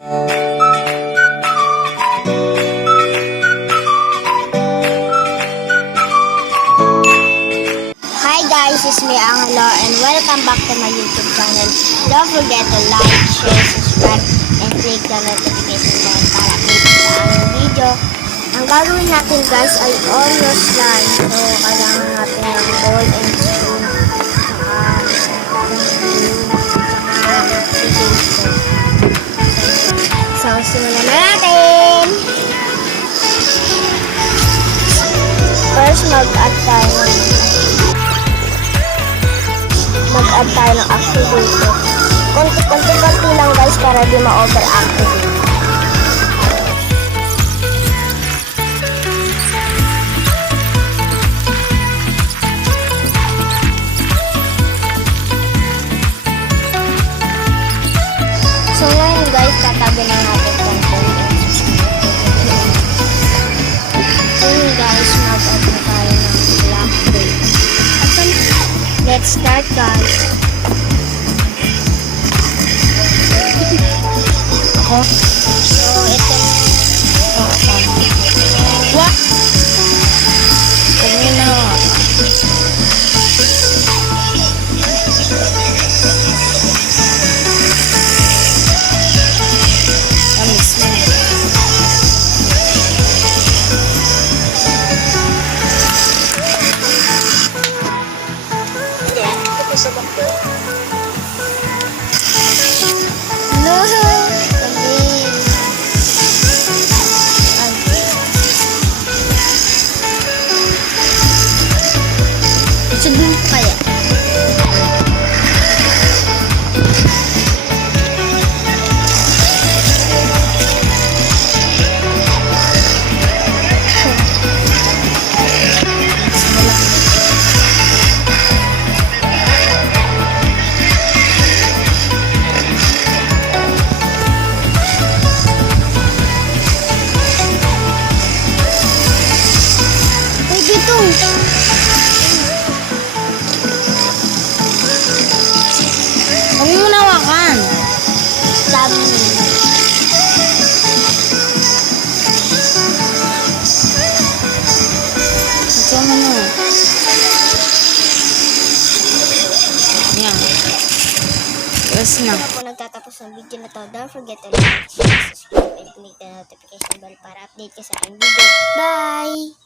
Hi guys, it's me Angelo and welcome back to my YouTube channel. Don't forget to like, share, subscribe, and click the notification bell para update sa aming video. Ang gagawin natin guys ay Oreo Slime. So, kailangan natin ng bowl and spoon, so, simulan na natin! First, mag-add tayo ng activator. Konti-konti lang guys para di ma-overactivate. So ngayon guys, tatabi na natin itong components. Ngayon guys, mag-add na tayo ng black tape. Let's start guys. So ito. What? Huwag na. Tamis na. No! Sudin ko kaya. Huwag mo nawakan. Sabi. Ito mo na. Yan. Tapos na. Kaya po nagtatapos ng video na to. Don't forget to like, share, subscribe, and click the notification bell para update ka sa aking video. Bye!